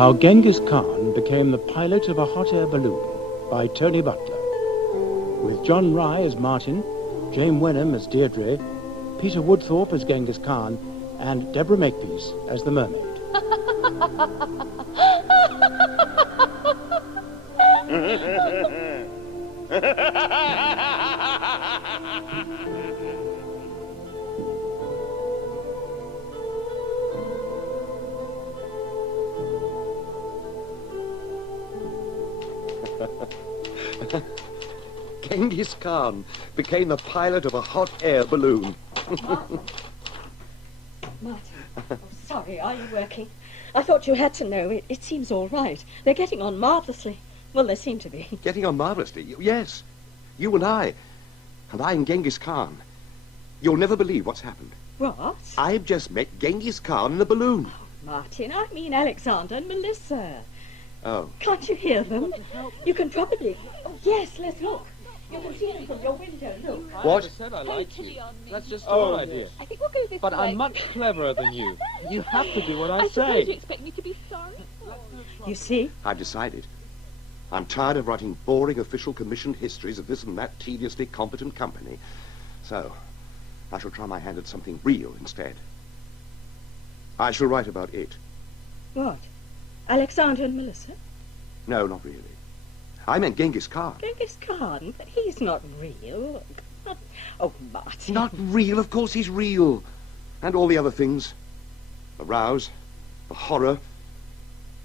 How Genghis Khan Became the Pilot of a Hot Air Balloon by Tony Butler. With John Rye as Martin, Jane Wenham as Deirdre, Peter Woodthorpe as Genghis Khan, and Deborah Makepeace as the mermaid. Genghis Khan became the pilot of a hot air balloon. Martin. Oh, sorry, are you working? I thought you had to know. It seems all right. They're getting on marvellously. Well, they seem to be. Getting on marvellously? Yes. You and I. And I and Genghis Khan. You'll never believe what's happened. What? I've just met Genghis Khan in a balloon. Oh, Martin, I mean Alexander and Melissa. Oh. Can't you hear them? You can probably... Oh, yes, let's look. You can see them from your window, look. What? I said I liked you. That's just Oh, your idea. I think we'll go this But way. I'm much cleverer than you. You have to do what I I suppose you say. expect me to be sorry. You see? I've decided. I'm tired of writing boring official commissioned histories of this and that tediously competent company. So, I shall try my hand at something real instead. I shall write about it. What? Alexander and Melissa? No, not really. I meant Genghis Khan. Genghis Khan? But he's not real. Oh, Martin. Not real, of course he's real. And all the other things. The rows, the horror,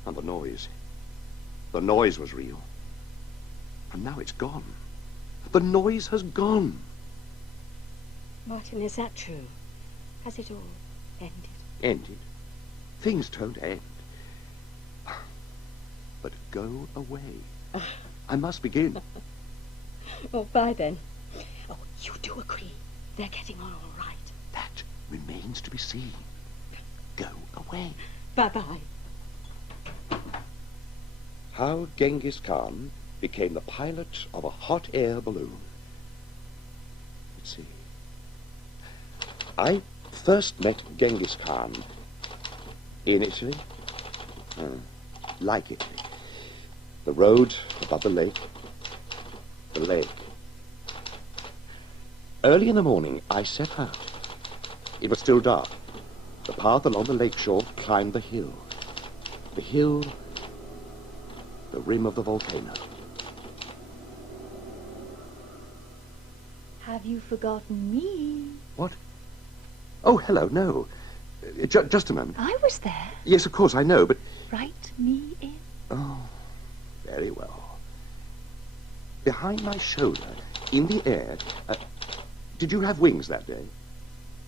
and the noise. The noise was real. And now it's gone. The noise has gone. Martin, is that true? Has it all ended? Ended? Things don't end. But go away. I must begin. Oh, bye then. Oh, you do agree. They're getting on all right. That remains to be seen. Go away. Bye-bye. How Genghis Khan became the pilot of a hot air balloon. Let's see. I first met Genghis Khan in Italy. Like Italy. The road above the lake. The lake. Early in the morning, I set out. It was still dark. The path along the lake shore climbed the hill. The hill, the rim of the volcano. Have you forgotten me? What? Oh, hello, no. Just a moment. I was there. Yes, of course, I know, but... Write me in. Oh, very well. Behind my shoulder, in the air... did you have wings that day?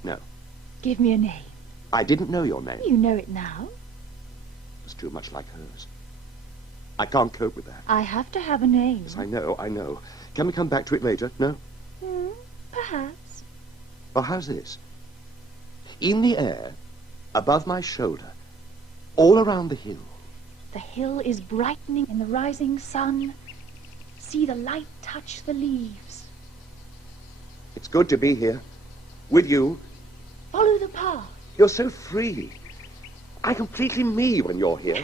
No. Give me a name. I didn't know your name. You know it now. It's too much like hers. I can't cope with that. I have to have a name. Yes, I know. Can we come back to it later? No? Perhaps. Well, how's this? In the air, above my shoulder, all around the hill. The hill is brightening in the rising sun. See the light touch the leaves. It's good to be here. With you. Follow the path. You're so free. I'm completely me when you're here.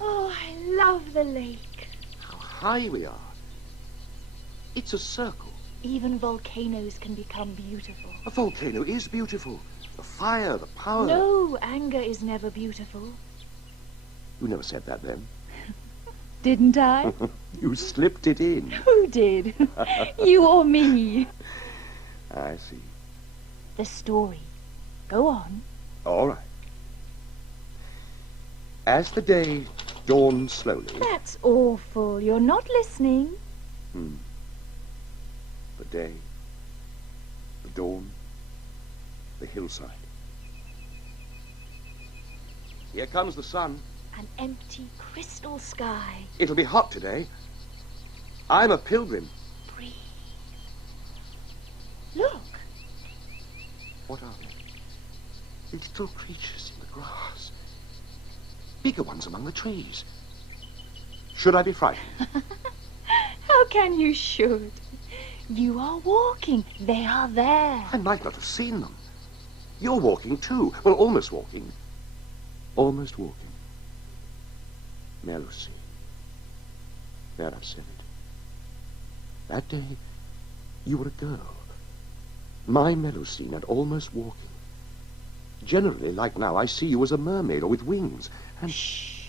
Oh, I love the lake. How high we are. It's a circle. Even volcanoes can become beautiful. A volcano is beautiful. The fire, the power. No, anger is never beautiful. You never said that then. Didn't I? You slipped it in. Who did? You or me? I see. The story. Go on. All right. As the day dawned slowly... That's awful. You're not listening. The day, the dawn, the hillside. Here comes the sun. An empty crystal sky. It'll be hot today. I'm a pilgrim. Breathe. Look. What are they? Little creatures in the grass. Bigger ones among the trees. Should I be frightened? How can you should? You are walking. They are there. I might not have seen them. You're walking too. Well, almost walking. Almost walking. Melusine. There, I've said it. That day, you were a girl. My Melusine and almost walking. Generally, like now, I see you as a mermaid or with wings. And Shh.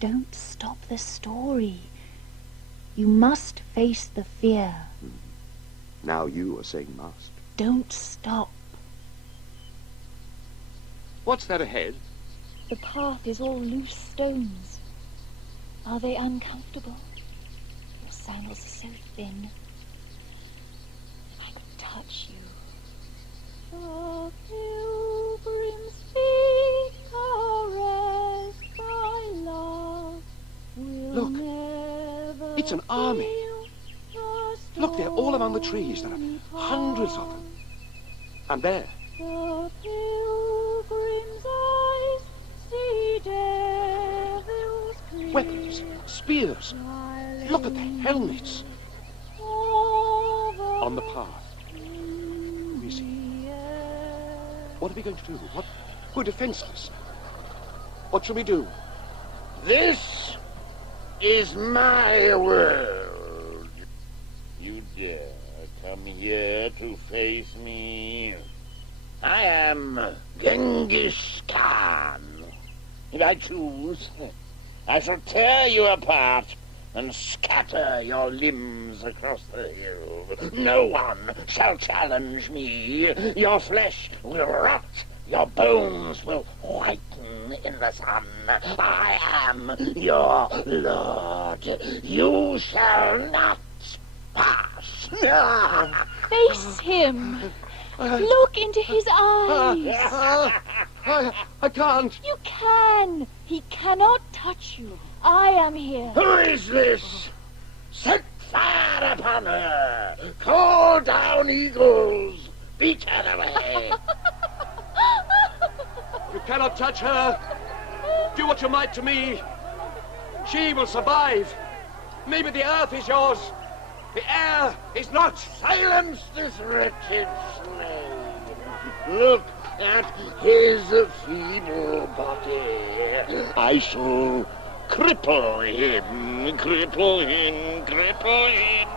Don't stop the story. You must face the fear. now you are saying must. Don't stop. What's that ahead? The path is all loose stones. Are they uncomfortable? Your sandals are so thin. If I could touch you. The pilgrim's feet caressed by love will Look, never it's an army. feel the Look, they're all among the trees. There are stormy hundreds of them. And there, the pilgrim's eyes see devils creep, weapons, spears. Look at the helmets on the path. Who is he? What are we going to do? We're defenseless. What shall we do? This is my world. You dare come here to face me? I am Genghis Khan. If I choose, I shall tear you apart and scatter your limbs across the hill. No one shall challenge me. Your flesh will rot. Your bones will whiten in the sun. I am your lord. You shall not pass. Face him. Look into his eyes. I can't. You can. He cannot touch you. I am here. Who is this? Set fire upon her. Call down eagles. Beat her away. You cannot touch her. Do what you might to me. She will survive. Maybe the earth is yours. The air is not. Silence this wretched slave. Look at his feeble body. I shall cripple him, cripple him, cripple him.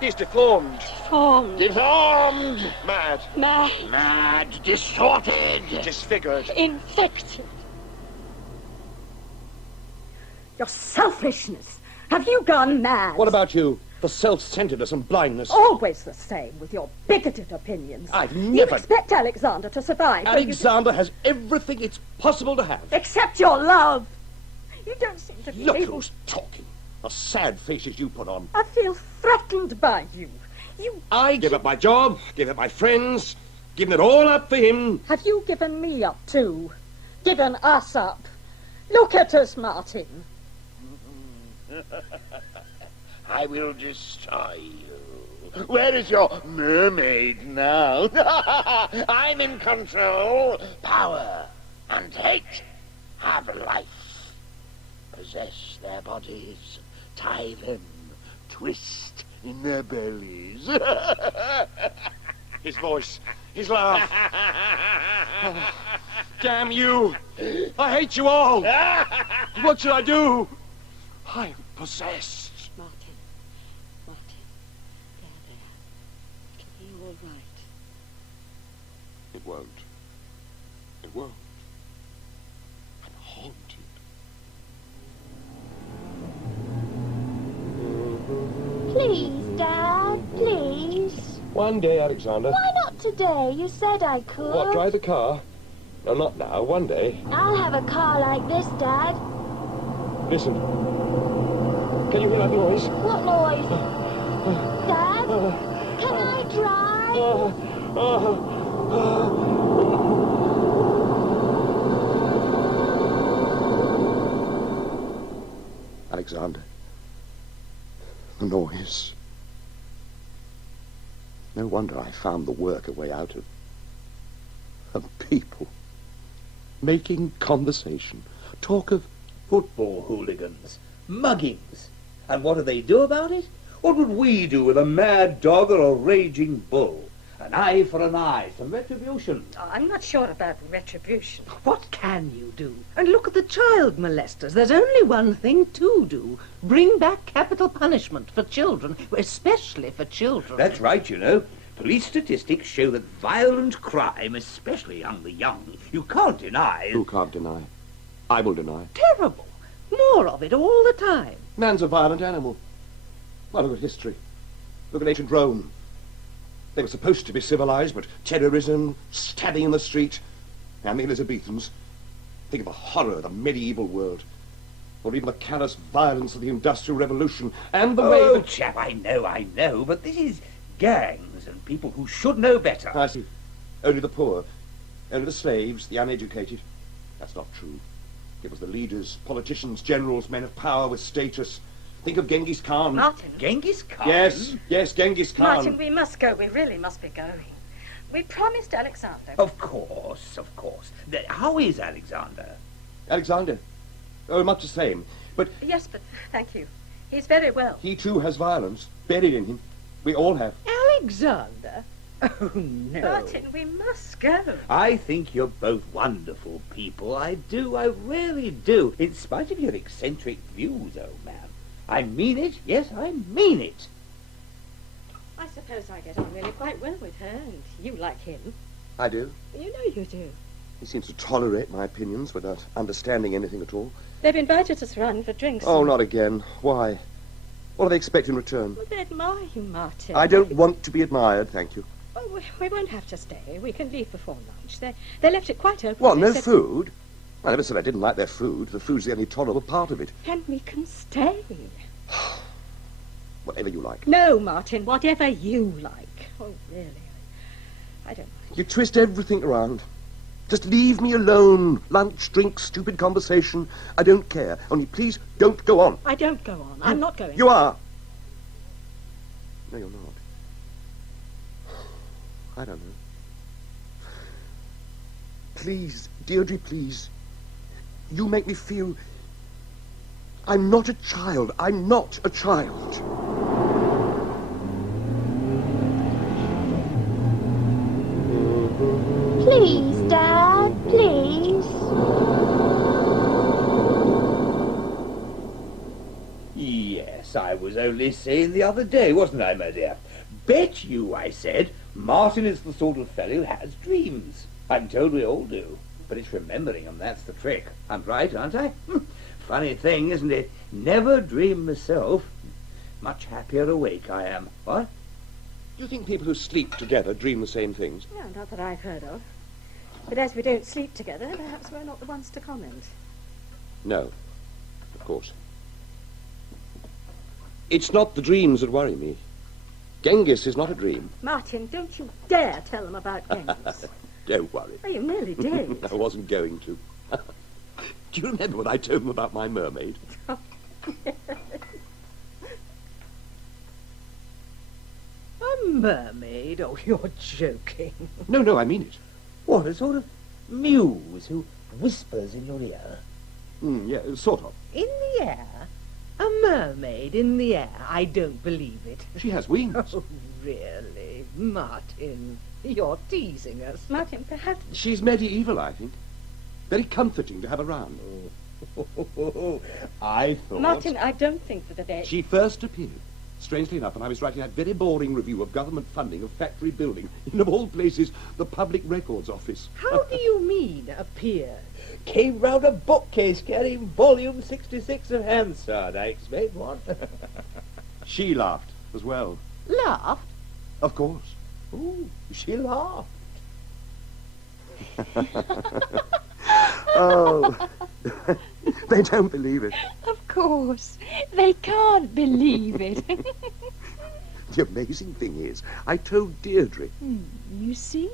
He's deformed. Formed. Deformed. Mad. Mad. Mad, distorted. Disfigured. Infected. Your selfishness. Have you gone mad? What about you? The self-centeredness and blindness. Always the same with your bigoted opinions. I've You never... expect Alexander to survive. don't you? Alexander has everything it's possible to have. Except your love. You don't seem to be Look able... who's talking. The sad faces you put on. I feel threatened by you. I give up my job, give up my friends, given it all up for him. Have you given me up too? Given us up? Look at us, Martin. I will destroy you. Where is your mermaid now? I'm in control. Power and hate have life. Possess their bodies. Tie them. Twist in their bellies. His voice, his laugh. Oh, damn you. I hate you all. What should I do? I'm possessed. Martin. There. It'll be all right. It won't. It won't. I'm haunted. Please, Dad, please. One day, Alexander. Why not today? You said I could. What, drive the car? No, not now. One day. I'll have a car like this, Dad. Listen. Can you hear that noise? What noise? Dad, can I drive? Alexander. The noise. No wonder I found the work a way out of. And people. Making conversation. Talk of Football hooligans. Muggings. And what do they do about it? What would we do with a mad dog or a raging bull? An eye for an eye, some retribution. Oh, I'm not sure about retribution. What can you do? And look at the child molesters. There's only one thing to do. Bring back capital punishment for children, especially for children. That's right, you know. Police statistics show that violent crime, especially among the young, you can't deny. Who can't deny? I will deny. Terrible. More of it all the time. Man's a violent animal. Well, look at history. Look at ancient Rome. They were supposed to be civilized, but terrorism, stabbing in the street, and the Elizabethans. Think of the horror of the medieval world. Or even the callous violence of the Industrial Revolution, and the way... Oh, chap, I know, but this is gangs and people who should know better. I see. Only the poor, only the slaves, the uneducated. That's not true. It was the leaders, politicians, generals, men of power with status. Think of Genghis Khan. Martin. Genghis Khan? Yes, Genghis Khan. Martin, we must go. We really must be going. We promised Alexander. Of course. How is Alexander? Alexander. Oh, much the same. But Yes, but thank you. He's very well. he too has violence buried in him. We all have. Alexander? Oh, no. Martin, we must go. I think you're both wonderful people. I do, I really do. In spite of your eccentric views, old man. I mean it. Yes, I mean it. I suppose I get on really quite well with her, and you like him. I do. You know you do. He seems to tolerate my opinions without understanding anything at all. They've invited us round for drinks. Oh, not again. Why? What do they expect in return? Well, they admire you, Martin. I don't want to be admired, thank you. Oh, we won't have to stay. We can leave before lunch. They left it quite open. What, They no said- food? I never said I didn't like their food. The food's the only tolerable part of it. And we can stay. Whatever you like. No, Martin, whatever you like. Oh, really? I don't know. You twist everything around. Just leave me alone. Lunch, drink, stupid conversation. I don't care. Only please don't go on. I don't go on. I'm not going. You are. No, you're not. I don't know. Please, Deirdre, please. You make me feel... I'm not a child. I'm not a child. Please, Dad, please. Yes, I was only saying the other day, wasn't I, my dear? Bet you, I said, Martin is the sort of fellow who has dreams. I'm told we all do. But it's remembering them, that's the trick. I'm right, aren't I? Funny thing, isn't it? Never dream myself. Much happier awake I am. What? Do you think people who sleep together dream the same things? No, not that I've heard of. But as we don't sleep together, perhaps we're not the ones to comment. No, of course. It's not the dreams that worry me. Genghis is not a dream. Martin, don't you dare tell them about Genghis. Don't worry. Oh, you nearly did. I wasn't going to. Do you remember when I told them about my mermaid? A mermaid? Oh, you're joking. No, I mean it. What, a sort of muse who whispers in your ear? Yeah, sort of. In the air? A mermaid in the air? I don't believe it. She has wings. Oh, really? Martin, you're teasing us. Martin, perhaps... She's medieval, I think. Very comforting to have around. I thought... Martin, I don't think that they... She first appeared, strangely enough, when I was writing that very boring review of government funding of factory building in, of all places, the Public Records Office. How do you mean, appeared? Came round a bookcase carrying volume 66 of Hansard, I expect, what? She laughed as well. Laughed? Of course. Ooh, she laughed. Oh, they don't believe it. Of course. They can't believe it. The amazing thing is, I told Deirdre. You see?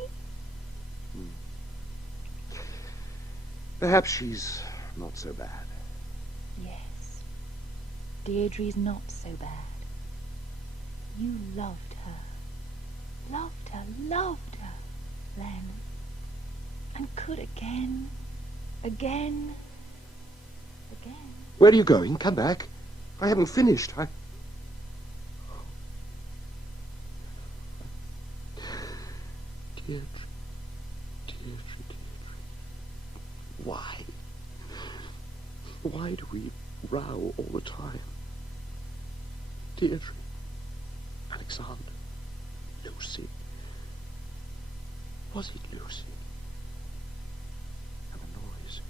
Perhaps she's not so bad. Yes. Deirdre's not so bad. You loved her. Loved her then. And could again. Where are you going? Come back. I haven't finished. I... Deirdre. Why? Why do we row all the time? Deirdre, Alexander, Lucy. Was it Lucy? And the noise.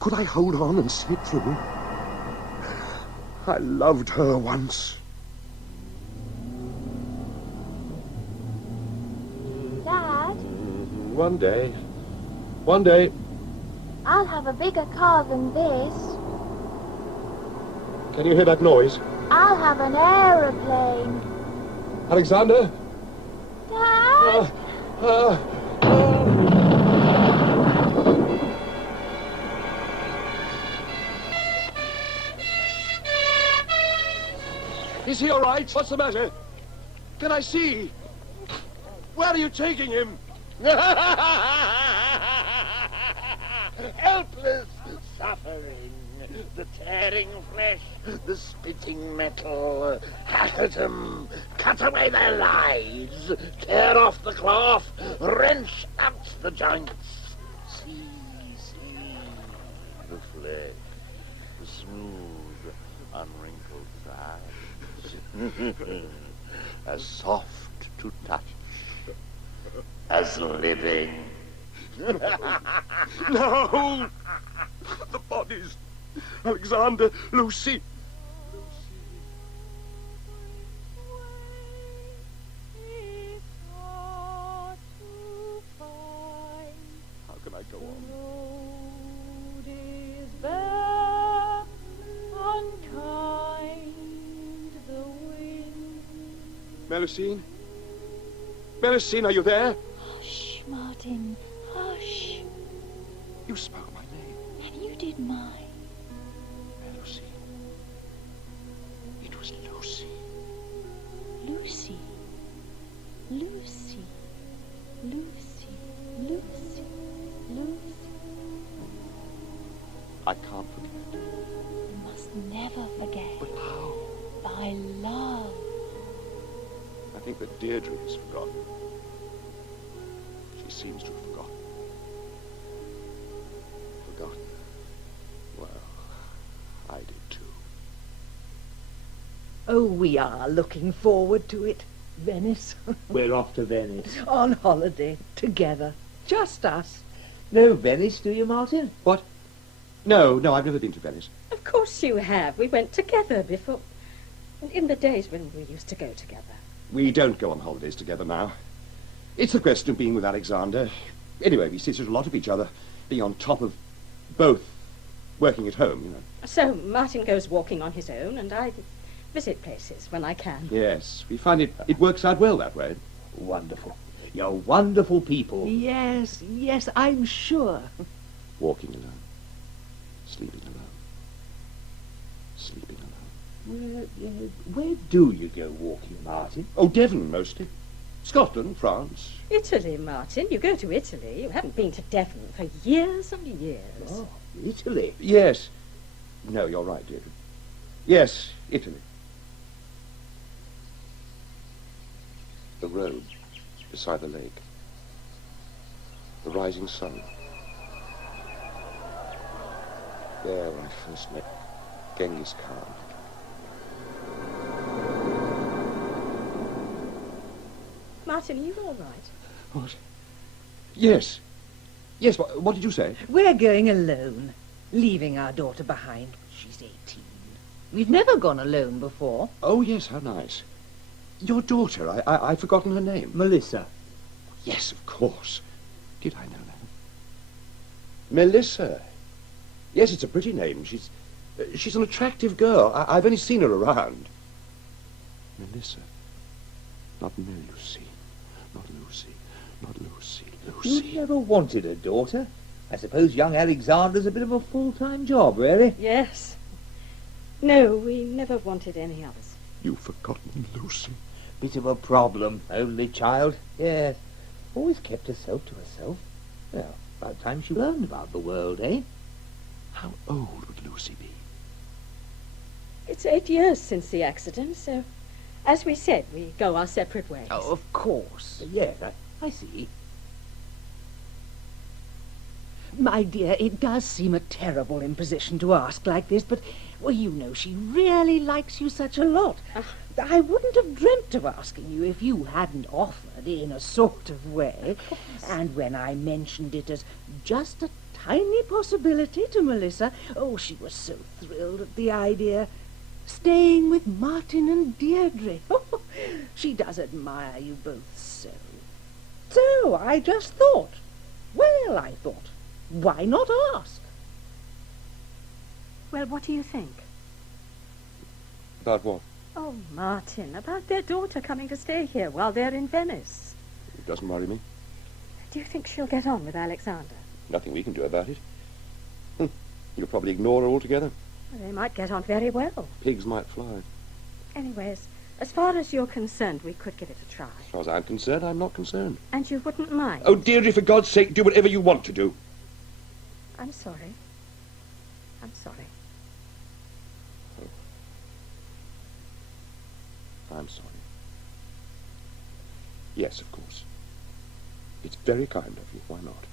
Could I hold on and see it through? I loved her once. Dad? One day. I'll have a bigger car than this. Can you hear that noise? I'll have an aeroplane. Alexander? Dad? Is he all right? What's the matter? Can I see? Where are you taking him? Helpless, suffering, the tearing flesh, the spitting metal. Hack at them, cut away their lives, tear off the cloth, wrench out the joints. See, the flesh, the smooth, unwrinkled thighs, as soft to touch as living. No! The bodies. Alexander, Lucy. How can I go on? Melusine? Melusine, are you there? Hush, Martin, hush. You spoke my name. And you did mine. Melusine. It was Lucy. Lucy. Lucy. Lucy. Lucy. Lucy. I can't forget. You must never forget. But how? By love. I think that Deirdre has forgotten. She seems to have forgotten. Forgotten. Well, I did too. Oh, we are looking forward to it. Venice. We're off to Venice. On holiday, together. Just us. No Venice, do you, Martin? What? No, I've never been to Venice. Of course you have. We went together before. In the days when we used to go together. We don't go on holidays together now. It's a question of being with Alexander. Anyway, we see such a lot of each other, being on top of both, working at home, you know. So Martin goes walking on his own, and I visit places when I can. Yes, we find it works out well that way. Wonderful. You're wonderful people. Yes, I'm sure. Walking alone. Sleeping alone. Sleeping alone. Where do you go walking, Martin? Oh, Devon, mostly. Scotland, France. Italy, Martin. You go to Italy. You haven't been to Devon for years and years. Oh, Italy. Yes. No, you're right, Deirdre. Yes, Italy. The road beside the lake. The rising sun. There I first met Genghis Khan. Martin, are you all right? What? Yes. Yes, what did you say? We're going alone, leaving our daughter behind. She's 18. We've never gone alone before. Oh, yes, how nice. Your daughter, I've forgotten her name. Melissa. Yes, of course. Did I know that? Melissa. Yes, it's a pretty name. She's an attractive girl. I've only seen her around. Melissa. Not Lucy. Not Lucy. Not Lucy. Lucy. You never wanted a daughter. I suppose young Alexander's a bit of a full-time job, really? Yes. No, we never wanted any others. You've forgotten Lucy. Bit of a problem. Only child. Yes. Always kept herself to herself. Well, by the time she learned about the world, eh? How old would Lucy be? It's 8 years since the accident, so As we said, we go our separate ways. Oh, of course. Yes, I see. My dear, it does seem a terrible imposition to ask like this, but, well, you know, she really likes you such a lot. I wouldn't have dreamt of asking you if you hadn't offered in a sort of way. And when I mentioned it as just a tiny possibility to Melissa, oh, she was so thrilled at the idea. Staying with Martin and Deirdre. Oh, she does admire you both so. So I just thought, why not ask? Well, what do you think? About what? Oh, Martin, about their daughter coming to stay here while they're in Venice. It doesn't worry me. Do you think she'll get on with Alexander? Nothing we can do about it. You'll probably ignore her altogether. Well, they might get on very well. Pigs might fly. Anyways, as far as you're concerned, we could give it a try. As far as I'm concerned, I'm not concerned. And you wouldn't mind? Oh, Deirdre, for God's sake, do whatever you want to do. I'm sorry. I'm sorry. I'm sorry. Yes, of course. It's very kind of you. Why not?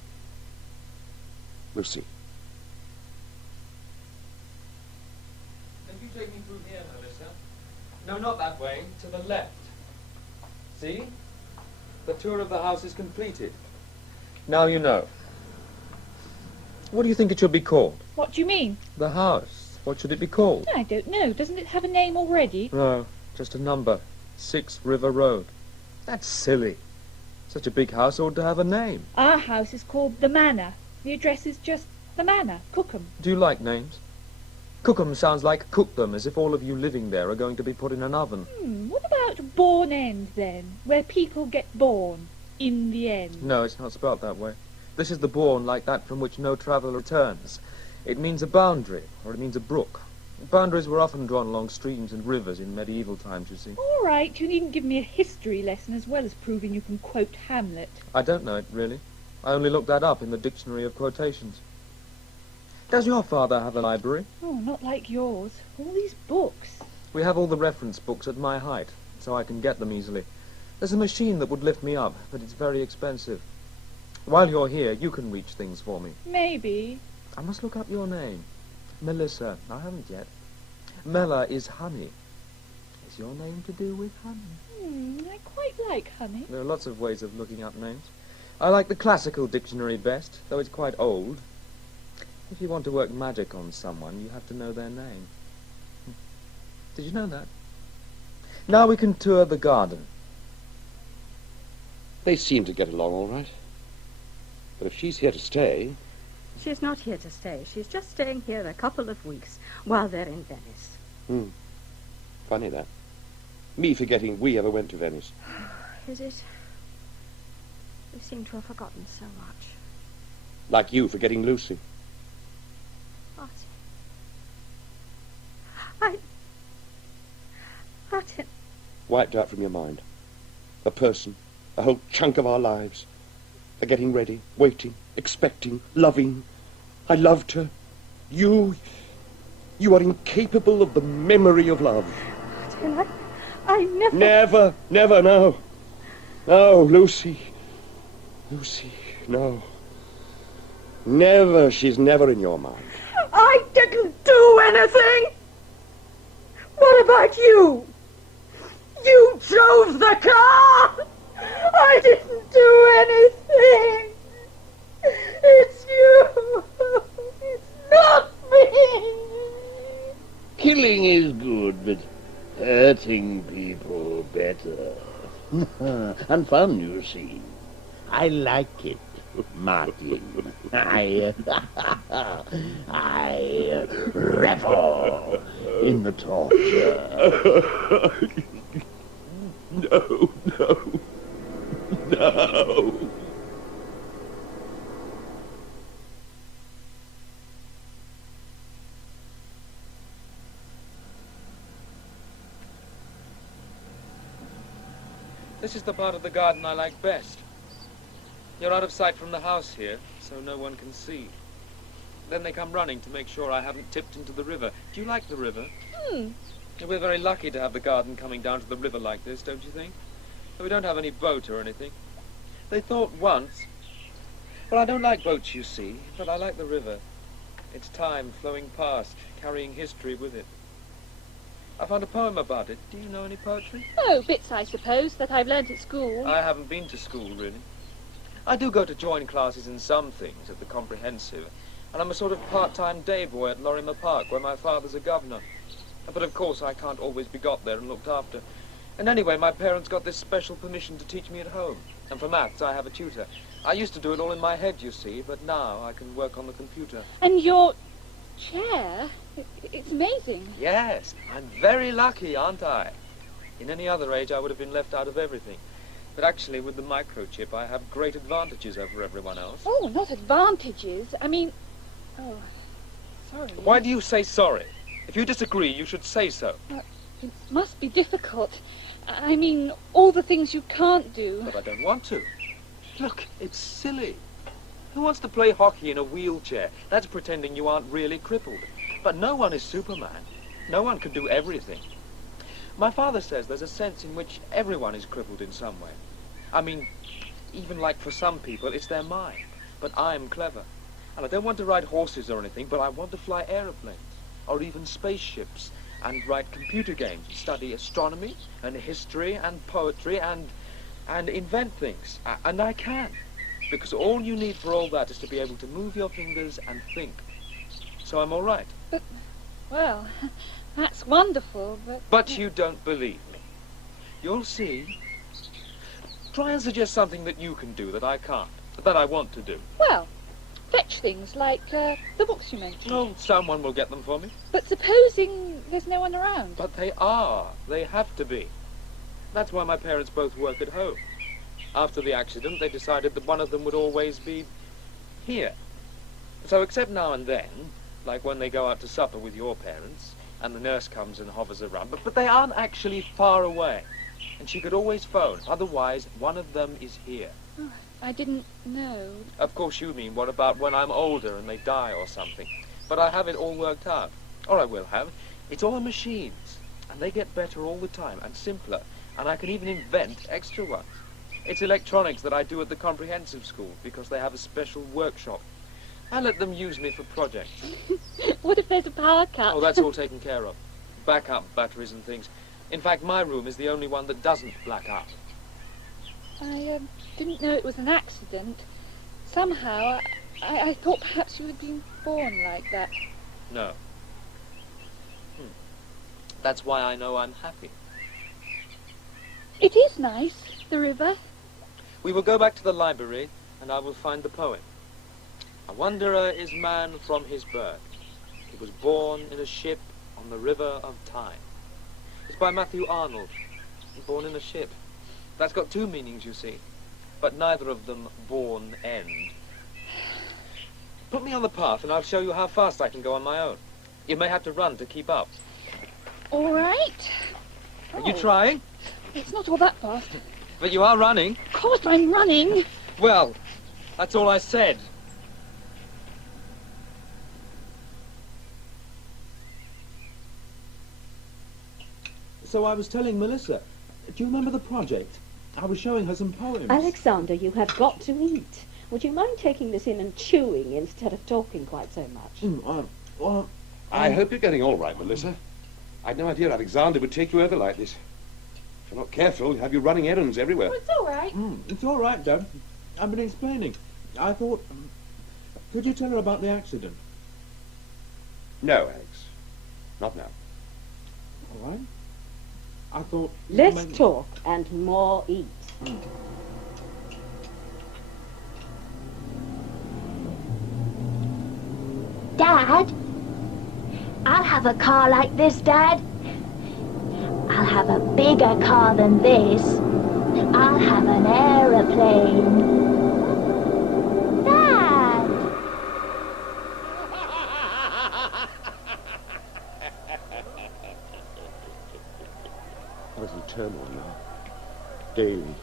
We'll see. Can you take me through here, Melissa? No, not that way. To the left. See? The tour of the house is completed. Now you know. What do you think it should be called? What do you mean? The house. What should it be called? I don't know. Doesn't it have a name already? No, just a number. 6 River Road. That's silly. Such a big house ought to have a name. Our house is called The Manor. The address is just The Manor, Cookham. Do you like names? Cookham sounds like cook them, as if all of you living there are going to be put in an oven. What about Born End, then? Where people get born in the end. No, it's not spelt that way. This is the bourne like that from which no traveller returns. It means a boundary, or it means a brook. Boundaries were often drawn along streams and rivers in medieval times, you see. All right, you needn't give me a history lesson as well as proving you can quote Hamlet. I don't know it, really. I only looked that up in the Dictionary of Quotations. Does your father have a library? Oh, not like yours. All these books. We have all the reference books at my height, so I can get them easily. There's a machine that would lift me up, but it's very expensive. While you're here, you can reach things for me. Maybe. I must look up your name. Melissa. I haven't yet. Mella is honey. Is your name to do with honey? I quite like honey. There are lots of ways of looking up names. I like the classical dictionary best, though it's quite old. If you want to work magic on someone, you have to know their name. Did you know that? Now we can tour the garden. They seem to get along all right. But if she's here to stay... She's not here to stay. She's just staying here a couple of weeks while they're in Venice. Funny that. Me forgetting we ever went to Venice. Is it? We seem to have forgotten so much. Like you forgetting Lucy. Martin. Wiped out from your mind. A person, a whole chunk of our lives. A getting ready, waiting, expecting, loving. I loved her. You are incapable of the memory of love. Martin, I never... Never, no. No, Lucy. Lucy, no. Never, she's never in your mind. I didn't do anything! What about you? You drove the car! I didn't do anything! It's you! It's not me! Killing is good, but hurting people better. And fun, you see. I like it, Martin. I revel in the torture. No. This is the part of the garden I like best. You're out of sight from the house here, so no one can see. Then they come running to make sure I haven't tipped into the river. Do you like the river? We're very lucky to have the garden coming down to the river like this, don't you think? We don't have any boat or anything. They thought once... Well, I don't like boats, you see, but I like the river. It's time flowing past, carrying history with it. I found a poem about it. Do you know any poetry? Oh, bits, I suppose, that I've learnt at school. I haven't been to school, really. I do go to join classes in some things at the Comprehensive, and I'm a sort of part-time day boy at Lorimer Park, where my father's a governor. But of course I can't always be got there and looked after. And anyway, my parents got this special permission to teach me at home. And for maths, I have a tutor. I used to do it all in my head, you see, but now I can work on the computer. And your chair? It's amazing. Yes, I'm very lucky, aren't I? In any other age, I would have been left out of everything. But actually, with the microchip, I have great advantages over everyone else. Oh, not advantages. I mean... Oh, sorry. Why do you say sorry? If you disagree, you should say so. It must be difficult. I mean, all the things you can't do. But I don't want to. Look, it's silly. Who wants to play hockey in a wheelchair? That's pretending you aren't really crippled. But no one is Superman. No one can do everything. My father says there's a sense in which everyone is crippled in some way. I mean, even like for some people, it's their mind. But I'm clever. And I don't want to ride horses or anything, but I want to fly aeroplanes. Or even spaceships. And write computer games. Study astronomy and history and poetry and invent things. And I can. Because all you need for all that is to be able to move your fingers and think. So I'm all right. But, well, that's wonderful, but... But you don't believe me. You'll see. Try and suggest something that you can do that I can't, that I want to do. Well, fetch things like the books you mentioned. Oh, someone will get them for me. But supposing there's no one around? But they are. They have to be. That's why my parents both work at home. After the accident, they decided that one of them would always be here. So except now and then, like when they go out to supper with your parents, and the nurse comes and hovers around, but they aren't actually far away. And she could always phone. Otherwise, one of them is here. Oh, I didn't know. Of course you mean, what about when I'm older and they die or something? But I have it all worked out. Or I will have. It's all machines. And they get better all the time and simpler. And I can even invent extra ones. It's electronics that I do at the Comprehensive School because they have a special workshop. I let them use me for projects. What if there's a power cut? Oh, that's all taken care of. Backup batteries and things. In fact, my room is the only one that doesn't black out. I didn't know it was an accident. Somehow, I thought perhaps you had been born like that. No. That's why I know I'm happy. It is nice, the river. We will go back to the library, and I will find the poem. A wanderer is man from his birth. He was born in a ship on the river of time. It's by Matthew Arnold. Born in a ship. That's got two meanings, you see. But neither of them born end. Put me on the path, and I'll show you how fast I can go on my own. You may have to run to keep up. All right. Are you trying? It's not all that fast. But you are running. Of course I'm running. Well, that's all I said. So I was telling Melissa, do you remember the project? I was showing her some poems. Alexander, you have got to eat. Would you mind taking this in and chewing instead of talking quite so much? I hope you're getting all right, Melissa. I'd no idea Alexander would take you over like this. If you're not careful, he'll have you running errands everywhere. Oh, it's all right. It's all right, Dad. I've been explaining. I thought... could you tell her about the accident? No, Alex. Not now. All right. I thought... Less talk and more eat. Dad? I'll have a car like this, Dad. I'll have a bigger car than this. I'll have an aeroplane. Dad! What an turmoil now. Daily,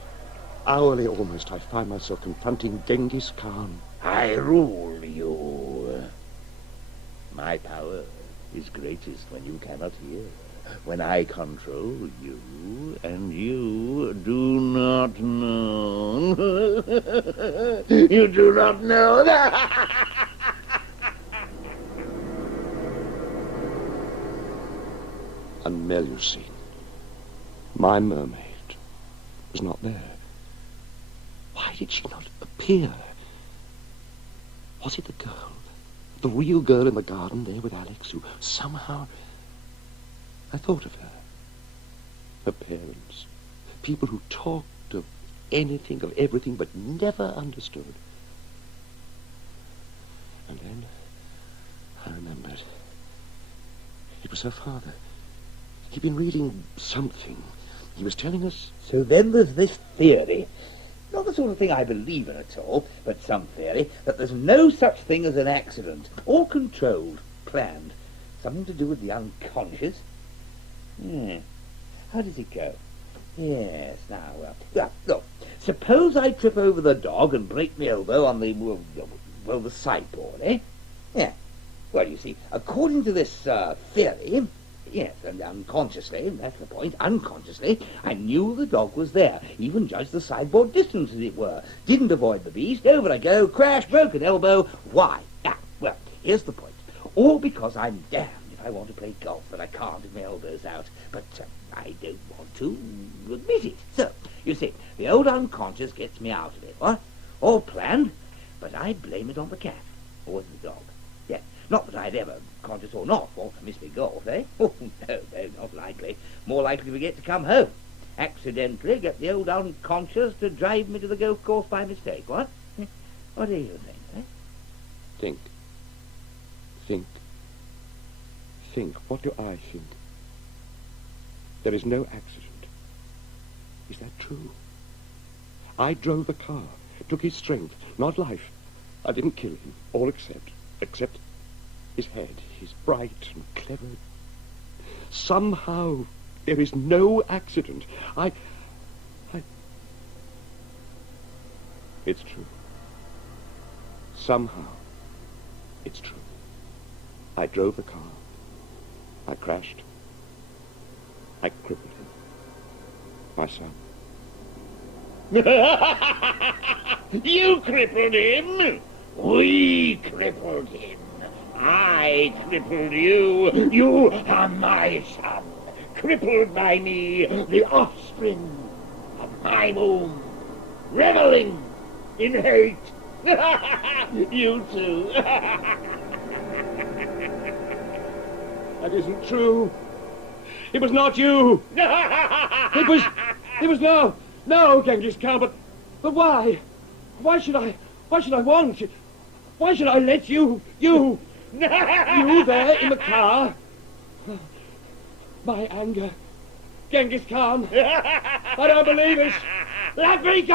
hourly almost, I find myself confronting Genghis Khan. I rule you. My power is greatest when you cannot hear. when I control you, and you do not know. You do not know that. And Melusine, my mermaid, was not there. Why did she not appear? Was it the girl, the real girl in the garden there with Alex, who somehow... I thought of her. Her parents. People who talked of anything, of everything, but never understood. And then I remembered. It was her father. He'd been reading something. He was telling us... So then there's this theory, not the sort of thing I believe in at all, but some theory, that there's no such thing as an accident, all controlled, planned, something to do with the unconscious. How does it go? Yes, now, look, suppose I trip over the dog and break my elbow on the, well, the sideboard, eh? Yeah. Well, you see, according to this theory, yes, and unconsciously, that's the point, unconsciously, I knew the dog was there, even judged the sideboard distance, as it were. Didn't avoid the beast, over I go, crash, broken elbow. Why? Well, here's the point. All because I'm damned if I want to play golf, but I can't if my elbow's out. But I don't want to admit it. So, you see, the old unconscious gets me out of it, what? All planned, but I blame it on the cat, or the dog. Yeah, not that I'd ever, conscious or not, want to miss me golf, eh? Oh, no, not likely. More likely to forget to come home. Accidentally get the old unconscious to drive me to the golf course by mistake, what? What do you think, eh? Think. Think. What do I think? There is no accident. Is that true? I drove the car, took his strength, not life. I didn't kill him, all except his head. He's bright and clever. Somehow there is no accident. It's true. Somehow it's true. I drove the car. I crashed. I crippled him. My son. You crippled him. We crippled him. I crippled you. You are my son. Crippled by me, the offspring of my womb. Reveling in hate. You too. That isn't true. It was not you. It was no, Genghis Khan, but why? Why should I want you? Why should I let you there in the car? My anger. Genghis Khan. I don't believe it. Let me go!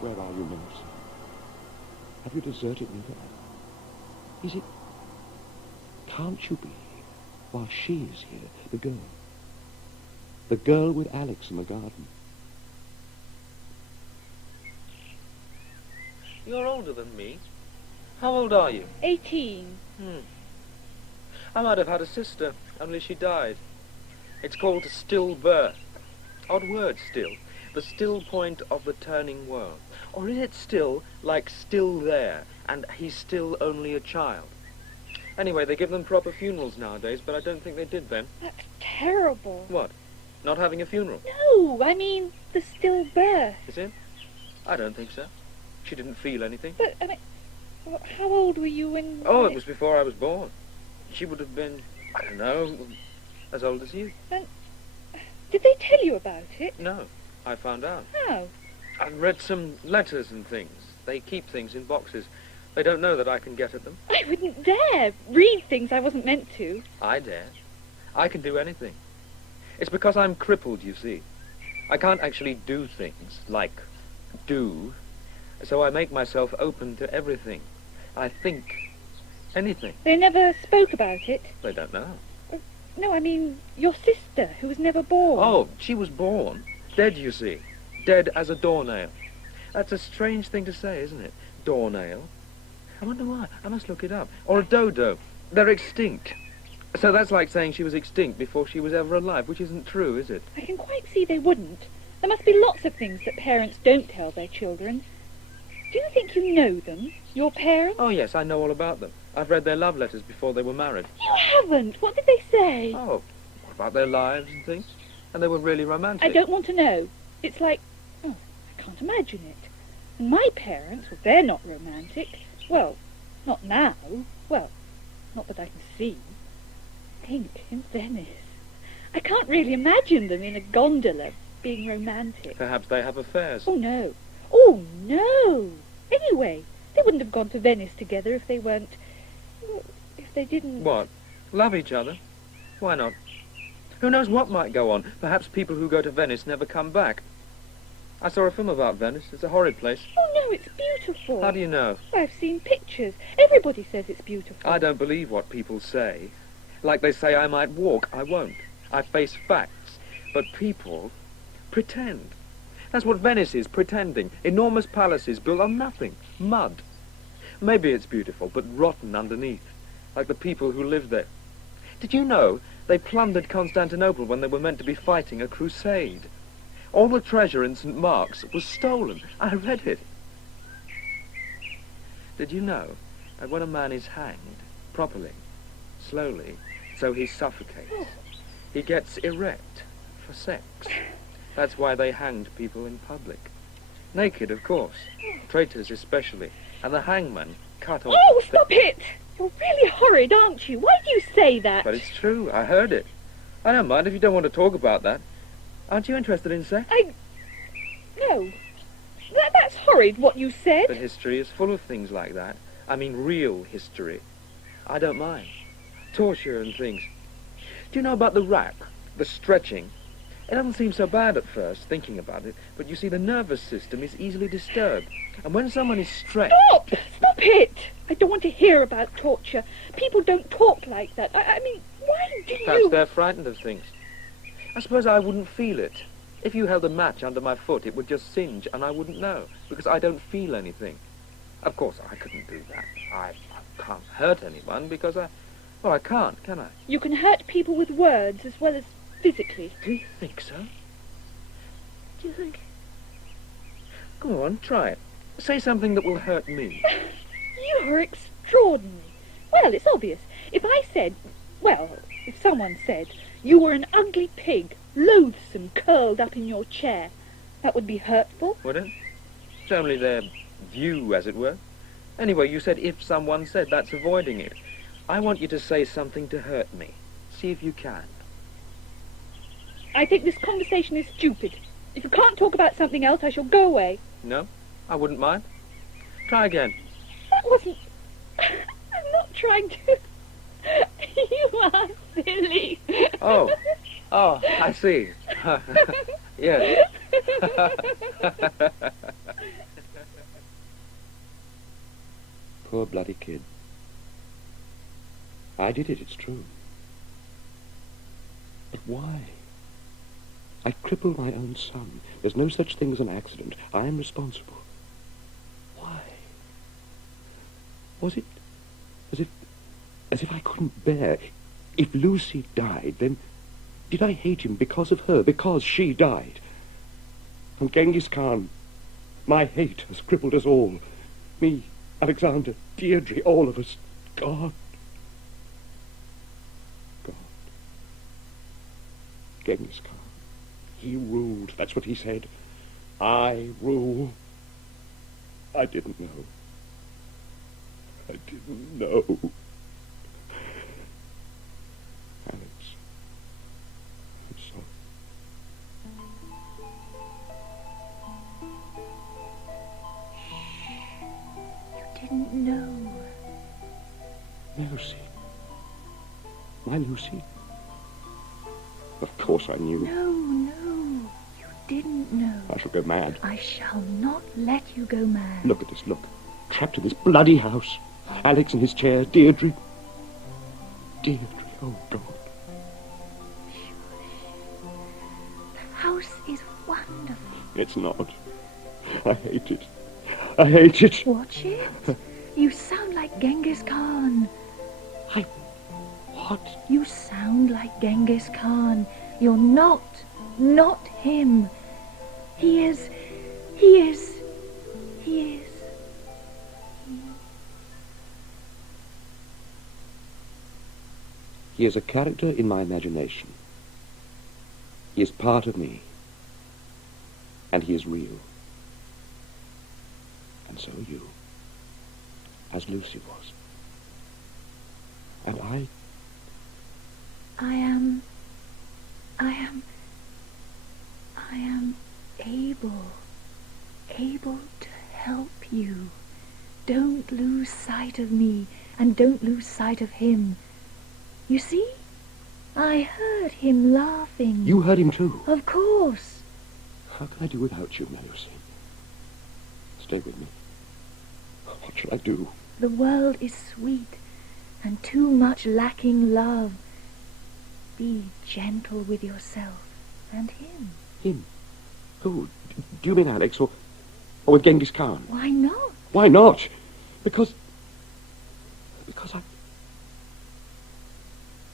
Where are you, Melusine? Have you deserted me there? Is it... Can't you be here while she is here, the girl? The girl with Alex in the garden. You're older than me. How old are you? 18. I might have had a sister, only she died. It's called stillbirth. Odd word, still. The still point of the turning world. Or is it still, like still there, and he's still only a child? Anyway, they give them proper funerals nowadays, but I don't think they did then. That's terrible. What? Not having a funeral? No, I mean the stillbirth. Is it? I don't think so. She didn't feel anything. But, I mean, how old were you when... Oh, it was before I was born. She would have been, I don't know, as old as you. And did they tell you about it? No, I found out. How? I've read some letters and things. They keep things in boxes. They don't know that I can get at them. I wouldn't dare read things I wasn't meant to. I dare. I can do anything. It's because I'm crippled, you see. I can't actually do things, like do, so I make myself open to everything. I think anything. They never spoke about it? They don't know. No, I mean your sister, who was never born. Oh, she was born. Dead, you see. Dead as a doornail. That's a strange thing to say, isn't it? Doornail. I wonder why. I must look it up. Or a dodo. They're extinct. So that's like saying she was extinct before she was ever alive, which isn't true, is it? I can quite see they wouldn't. There must be lots of things that parents don't tell their children. Do you think you know them? Your parents? Oh, yes, I know all about them. I've read their love letters before they were married. You haven't. What did they say? Oh, what about their lives and things? And they were really romantic. I don't want to know. It's like, oh, I can't imagine it. And my parents, well, they're not romantic. Well, not now. Well, not that I can see. Think, in Venice. I can't really imagine them in a gondola being romantic. Perhaps they have affairs. Oh, no. Oh, no. Anyway, they wouldn't have gone to Venice together if they weren't... if they didn't... What? Love each other? Why not? Who knows what might go on? Perhaps people who go to Venice never come back. I saw a film about Venice. It's a horrid place. Oh, no, it's beautiful. How do you know? I've seen pictures. Everybody says it's beautiful. I don't believe what people say. Like they say I might walk, I won't. I face facts. But people pretend. That's what Venice is, pretending. Enormous palaces built on nothing. Mud. Maybe it's beautiful, but rotten underneath. Like the people who live there. Did you know they plundered Constantinople when they were meant to be fighting a crusade? All the treasure in St. Mark's was stolen. I read it. Did you know that when a man is hanged, properly, slowly, so he suffocates, he gets erect for sex? That's why they hanged people in public. Naked, of course. Traitors especially. And the hangman cut off... Oh, stop it! You're really horrid, aren't you? Why do you say that? But it's true. I heard it. I don't mind if you don't want to talk about that. Aren't you interested in sex? No. That's horrid, what you said. But history is full of things like that. I mean, real history. I don't mind. Torture and things. Do you know about the rack? The stretching? It doesn't seem so bad at first, thinking about it, but you see, the nervous system is easily disturbed. And when someone is stretched... Stop! Stop it! I don't want to hear about torture. People don't talk like that. I mean, why do you... Perhaps they're frightened of things. I suppose I wouldn't feel it. If you held a match under my foot, it would just singe, and I wouldn't know, because I don't feel anything. Of course, I couldn't do that. I can't hurt anyone, because well, I can't, can I? You can hurt people with words as well as physically. Do you think so? Do you think? Go on, try it. Say something that will hurt me. You're extraordinary. Well, it's obvious. If I said, well, if someone said, you were an ugly pig, loathsome, curled up in your chair, that would be hurtful. Would it? It's only their view, as it were. Anyway, you said if someone said, that's avoiding it. I want you to say something to hurt me. See if you can. I think this conversation is stupid. If you can't talk about something else, I shall go away. No? I wouldn't mind. Try again. That wasn't... I'm not trying to... You are silly. Oh, I see. Yes. Poor bloody kid. I did it, it's true. But why? I crippled my own son. There's no such thing as an accident. I am responsible. Why? Was it as if I couldn't bear? If Lucy died, then did I hate him because of her, because she died? And Genghis Khan, my hate has crippled us all. Me, Alexander, Deirdre, all of us. God. Genghis Khan. He ruled. That's what he said. I rule. I didn't know. I didn't know. Alex, I'm sorry. You didn't know. Lucy. My Lucy. Of course I knew. No, you didn't know. I shall go mad. I shall not let you go mad. Look at this, look. Trapped in this bloody house. Alex in his chair, Deirdre. Deirdre, oh God. The house is wonderful. It's not. I hate it. I hate it. Watch it. You sound like Genghis Khan. What? You sound like Genghis Khan. You're not him. He is. He is a character in my imagination. He is part of me. And he is real. And so are you. As Lucy was. And I am able to help you. Don't lose sight of me, and don't lose sight of him. You see? I heard him laughing. You heard him too? Of course. How can I do without you, Lucy? Stay with me. What shall I do? The world is sweet, and too much lacking love. Be gentle with yourself and him. Him? Who? Do you mean Alex or with Genghis Khan? Why not? Why not? Because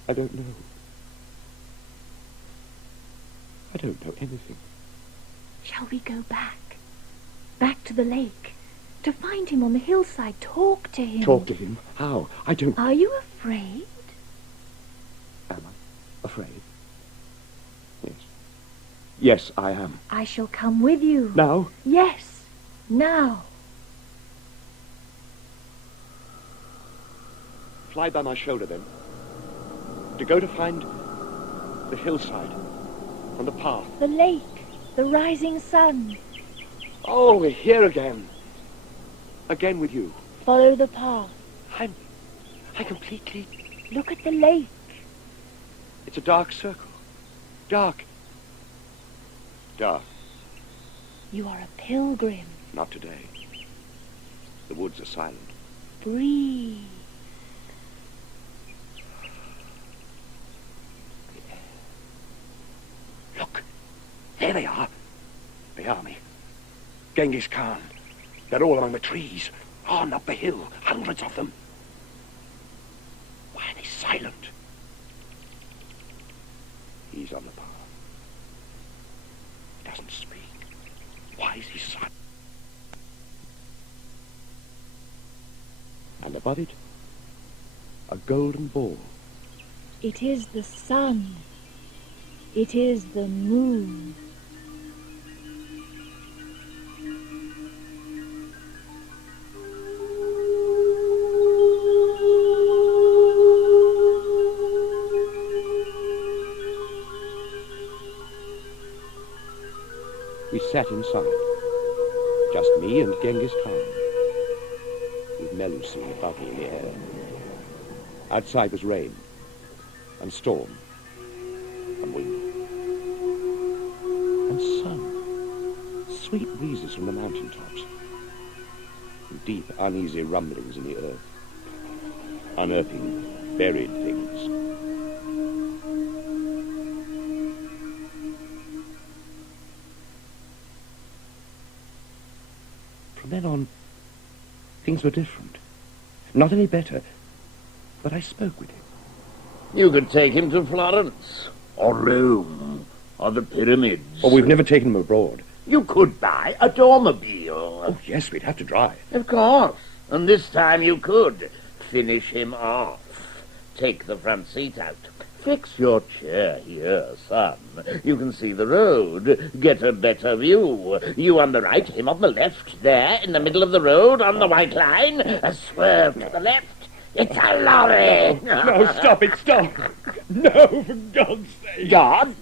I don't know. I don't know anything. Shall we go back? Back to the lake? To find him on the hillside, talk to him. Talk to him? How? I don't... Are you afraid? Am I afraid? Yes. Yes, I am. I shall come with you. Now? Yes, now. Fly by my shoulder, then. To go to find the hillside and the path. The lake, the rising sun. Oh, we're here again. Again with you. Follow the path. I completely... Look at the lake. It's a dark circle. Dark. Dark. You are a pilgrim. Not today. The woods are silent. Breathe. Look. There they are. The army. Genghis Khan. They're all among the trees. On up the hill. Hundreds of them. Why are they silent? He's on the path. He doesn't speak. Why is he silent? And above it, a golden ball. It is the sun. It is the moon. We sat inside. Just me and Genghis Khan. With Melusine above me in the air. Outside was rain. And storm. And wind. And sun. Sweet breezes from the mountaintops. And deep, uneasy rumblings in the earth. Unearthing, buried things. From then on, things were different. Not any better, but I spoke with him. You could take him to Florence, or Rome, or the pyramids. Oh, we've never taken him abroad. You could buy a automobile. Oh, yes, we'd have to drive. Of course. And this time you could finish him off. Take the front seat out. Fix your chair here, son. You can see the road. Get a better view. You on the right, him on the left. There, in the middle of the road, on the white line. A swerve to the left. It's a lorry. No, stop it, stop. No, for God's sake. God?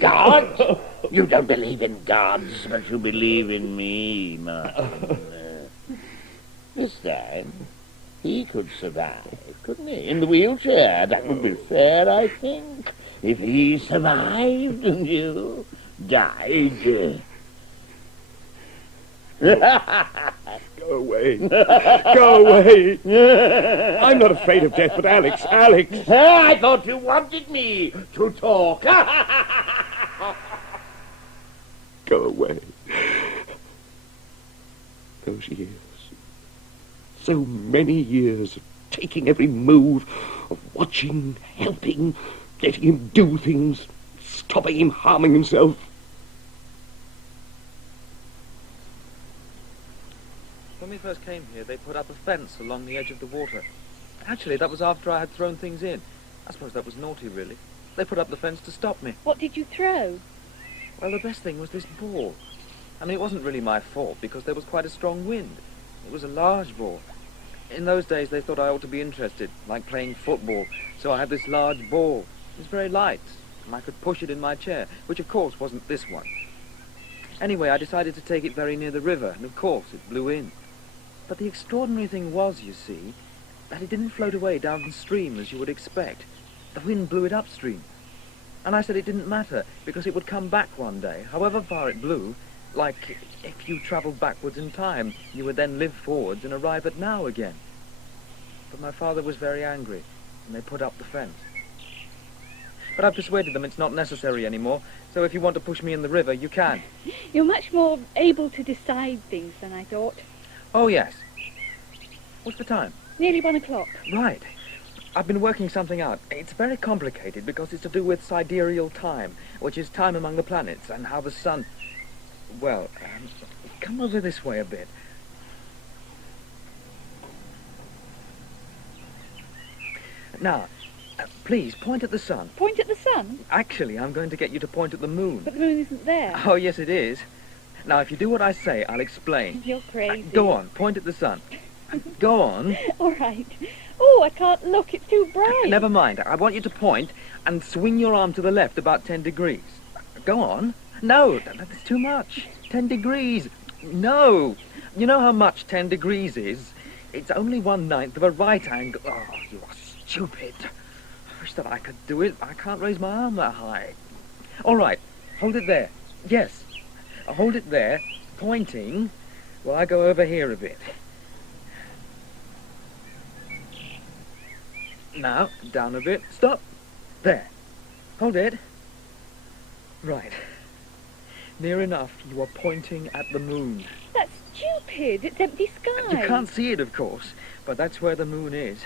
God? You don't believe in gods, but you believe in me, Martin. This time, he could survive, couldn't he? In the wheelchair. That would be fair, I think. If he survived and you died. Go away. Go away. I'm not afraid of death, but Alex. I thought you wanted me to talk. Go away. Those years. So many years of taking every move, of watching, helping, letting him do things, stopping him harming himself. When we first came here, they put up a fence along the edge of the water. Actually, that was after I had thrown things in. I suppose that was naughty, really. They put up the fence to stop me. What did you throw? Well, the best thing was this ball. I mean, it wasn't really my fault, because there was quite a strong wind. It was a large ball. In those days, they thought I ought to be interested, like playing football. So I had this large ball. It was very light, and I could push it in my chair, which of course wasn't this one. Anyway, I decided to take it very near the river, and of course it blew in. But the extraordinary thing was, you see, that it didn't float away down the stream as you would expect. The wind blew it upstream. And I said it didn't matter, because it would come back one day, however far it blew. Like, if you travelled backwards in time, you would then live forwards and arrive at now again. But my father was very angry, and they put up the fence. But I've persuaded them it's not necessary anymore, so if you want to push me in the river, you can. You're much more able to decide things than I thought. Oh, yes. What's the time? Nearly 1 o'clock. Right. I've been working something out. It's very complicated because it's to do with sidereal time, which is time among the planets, and how the sun... Well, come over this way a bit. Now, please, point at the sun. Point at the sun? Actually, I'm going to get you to point at the moon. But the moon isn't there. Oh, yes, it is. Now, if you do what I say, I'll explain. You're crazy. Go on, point at the sun. Go on. All right. Oh, I can't look. It's too bright. Never mind. I want you to point and swing your arm to the left about 10 degrees. Go on. No, that's too much. 10 degrees. No. You know how much 10 degrees is? It's only 1/9 of a right angle. Oh, you are stupid. I wish that I could do it. I can't raise my arm that high. All right. Hold it there. Yes. Hold it there. Pointing. Well, I go over here a bit. Now, down a bit. Stop. There. Hold it. Right. Near enough, you are pointing at the moon. That's stupid. It's empty sky. You can't see it, of course, but that's where the moon is.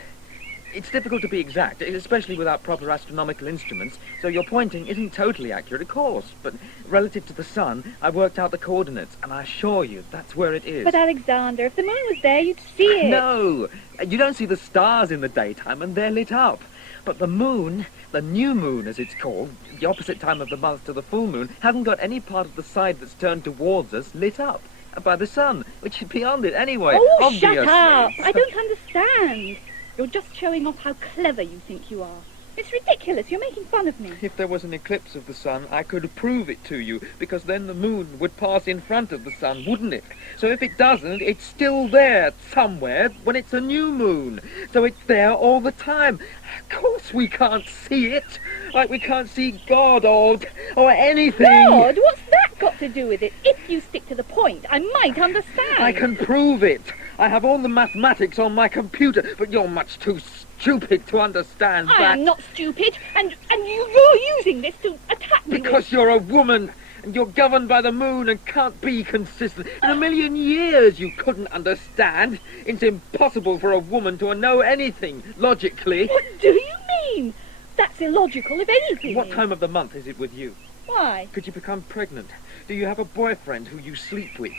It's difficult to be exact, especially without proper astronomical instruments, so your pointing isn't totally accurate, of course. But relative to the sun, I've worked out the coordinates, and I assure you that's where it is. But, Alexander, if the moon was there, you'd see it. No! You don't see the stars in the daytime, and they're lit up. But the moon, the new moon as it's called, the opposite time of the month to the full moon, hasn't got any part of the side that's turned towards us lit up by the sun, which is beyond it anyway. Oh, obviously. Shut up! I don't understand. You're just showing off how clever you think you are. It's ridiculous. You're making fun of me. If there was an eclipse of the sun, I could prove it to you, because then the moon would pass in front of the sun, wouldn't it? So if it doesn't, it's still there somewhere when it's a new moon. So it's there all the time. Of course we can't see it. Like we can't see God or anything. God? What's that got to do with it? If you stick to the point, I might understand. I can prove it. I have all the mathematics on my computer, but you're much too stupid to understand that. I am not stupid, and you're using this to attack me. Because you're a woman, and you're governed by the moon and can't be consistent. In a million years you couldn't understand. It's impossible for a woman to know anything, logically. What do you mean? That's illogical, if anything. What time of the month is it with you? Why? Could you become pregnant? Do you have a boyfriend who you sleep with?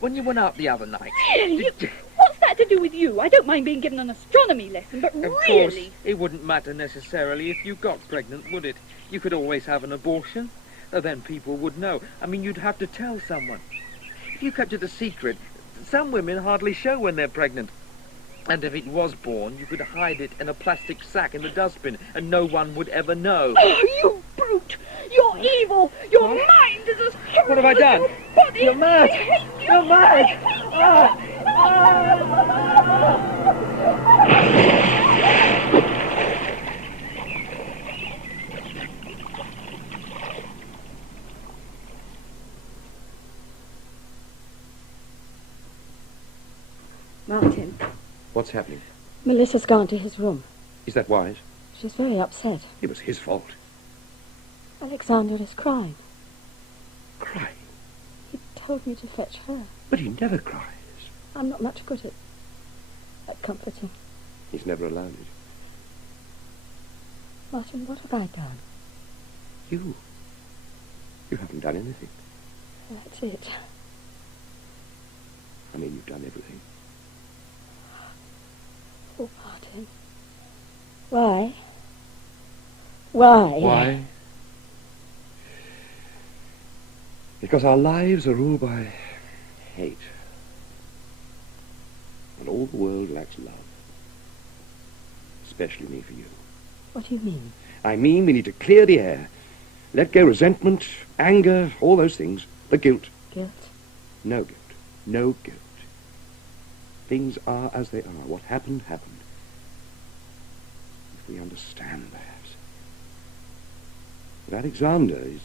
When you went out the other night... Really? What's that to do with you? I don't mind being given an astronomy lesson, but Of really... course, it wouldn't matter necessarily if you got pregnant, would it? You could always have an abortion. Then people would know. I mean, you'd have to tell someone. If you kept it a secret, some women hardly show when they're pregnant. And if it was born, you could hide it in a plastic sack in the dustbin, and no one would ever know. Oh, you brute! You're evil! Your mind is as strong What have I done? as your body! You're mad! I hate you! You're mad! I hate you. Martin, What's happening? Melissa's gone to his room. Is that wise? She's very upset. It was his fault. Alexander is crying. Crying? He told me to fetch her. But he never cries. I'm not much good at comforting. He's never allowed it. Martin, what have I done? You haven't done anything. That's it. I mean, you've done everything. Oh, Martin. Why? Why? Why? Because our lives are ruled by hate. And all the world lacks love. Especially me for you. What do you mean? I mean we need to clear the air. Let go resentment, anger, all those things. The guilt. Guilt? No guilt. No guilt. Things are as they are. What happened, happened. If we understand, perhaps. But Alexander is...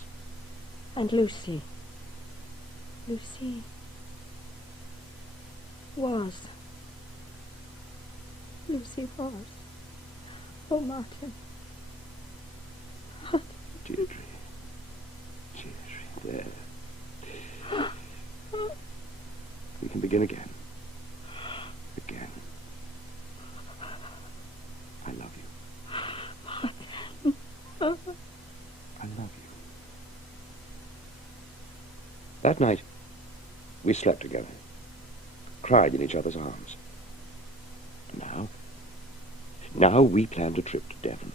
And Lucy. Lucy was. Lucy was. Oh, Martin. Deirdre. There. We can begin again. Again. I love you. I love you. That night, we slept together. Cried in each other's arms. Now we planned a trip to Devon.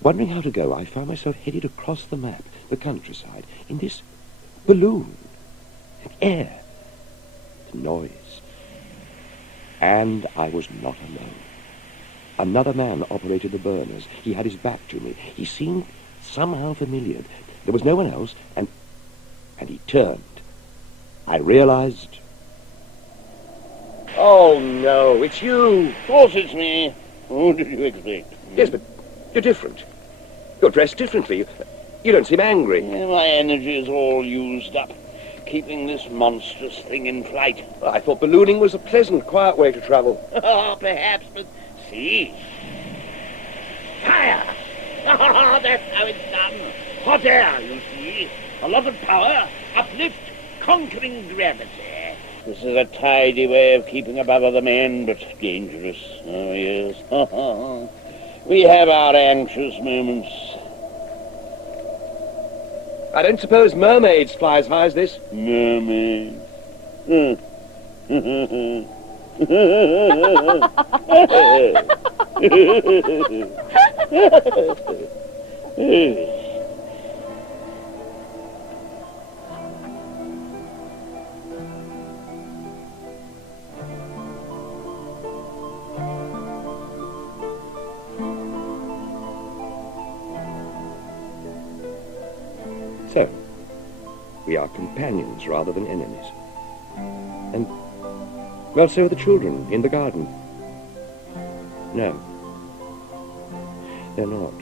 Wondering how to go, I found myself headed across the map, the countryside, in this balloon. Air. Noise. And I was not alone. Another man operated the burners. He had his back to me. He seemed somehow familiar. There was no one else, and he turned. I realized... Oh, no, it's you. Of course it's me. Who did you expect? Yes, but you're different. You're dressed differently. You don't seem angry. Yeah, my energy is all used up, keeping this monstrous thing in flight. Well, I thought ballooning was a pleasant, quiet way to travel. Oh, perhaps, but see. Fire! That's how it's done. Hot air, you see. A lot of power, uplift, conquering gravity. This is a tidy way of keeping above other men, but dangerous. Oh, yes. We have our anxious moments. I don't suppose mermaids fly as high as this. Mermaids. So, we are companions rather than enemies. And, well, so are the children in the garden. No. They're not.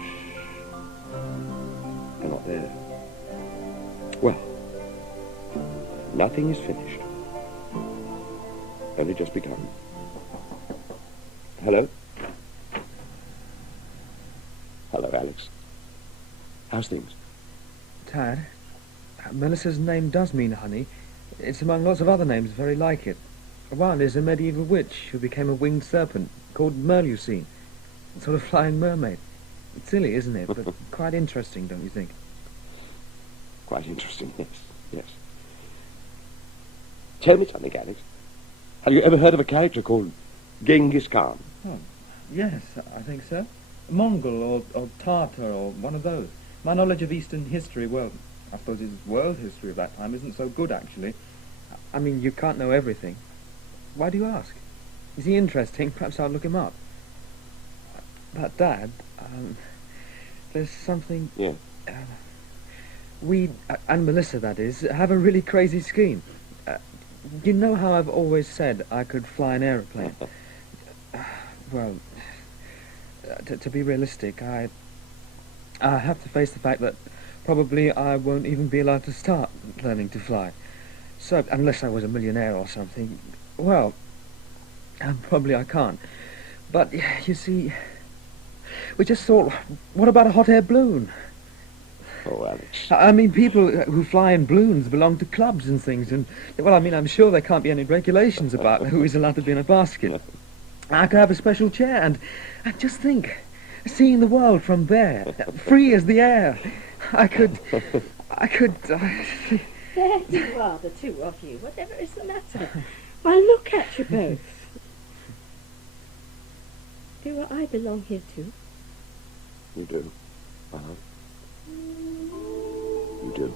They're not there. Well, nothing is finished. Only just begun. Hello? Hello, Alex. How's things? Tad, Melissa's name does mean honey. It's among lots of other names very like it. One is a medieval witch who became a winged serpent called Merlucine, a sort of flying mermaid. It's silly, isn't it? But quite interesting, don't you think? Quite interesting, yes, yes. Tell me something, Alex. Have you ever heard of a character called Genghis Khan? Oh, yes, I think so. Mongol or Tartar or one of those. My knowledge of Eastern history, well, I suppose his world history of that time isn't so good, actually. I mean, you can't know everything. Why do you ask? Is he interesting? Perhaps I'll look him up. But, Dad, there's something... Yeah. We, and Melissa, that is, have a really crazy scheme. You know how I've always said I could fly an aeroplane? Well, to be realistic, I have to face the fact that probably I won't even be allowed to start learning to fly. So, unless I was a millionaire or something, well, probably I can't. But, you see, we just thought, what about a hot air balloon? Oh, Alex. I mean, people who fly in balloons belong to clubs and things, and, well, I mean, I'm sure there can't be any regulations about who is allowed to be in a basket. I could have a special chair, and just think, seeing the world from there, free as the air. I could... There you are, the two of you. Whatever is the matter? Why, look at you both. Do I belong here too? You do. You do.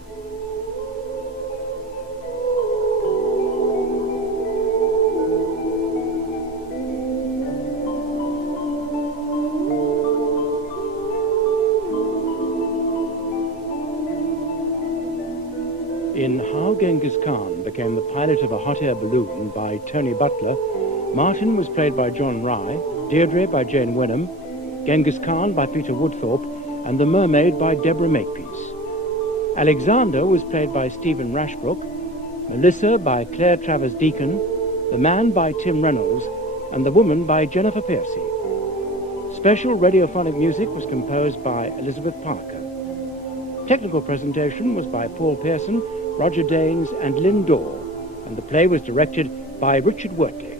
In How Genghis Khan Became the Pilot of a Hot Air Balloon by Tony Butler, Martin was played by John Rye, Deirdre by Jane Wenham, Genghis Khan by Peter Woodthorpe, and the Mermaid by Deborah Makepeace. Alexander was played by Stephen Rashbrook, Melissa by Claire Travers Deacon, the Man by Tim Reynolds, and the Woman by Jennifer Piercy. Special radiophonic music was composed by Elizabeth Parker. Technical presentation was by Paul Pearson, Roger Danes, and Lynn Dorr, and the play was directed by Richard Wortley.